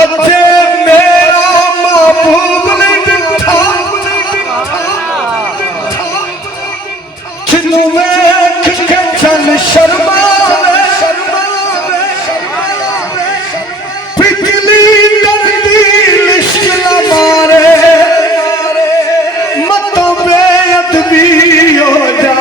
अजे मेरा महबूब नहीं दिखा जिन्हों में के चल शर्मा पिछली दर्दी लिश्कला मारे मतों बेअदबी हो जा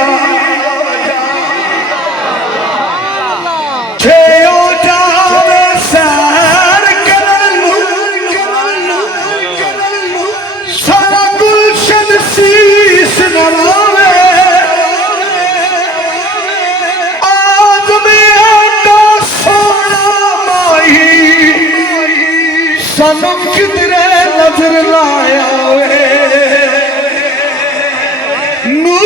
सानू किधरे नजर लाया नूर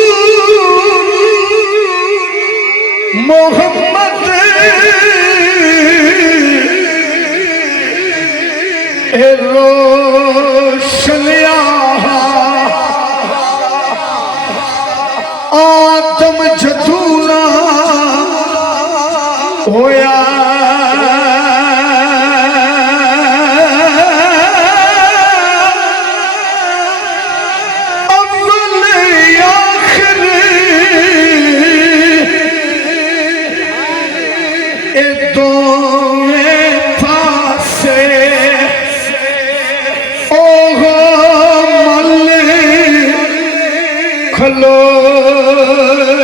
मोहम्मद ए रोशनिया आदम जदूरा होया खलो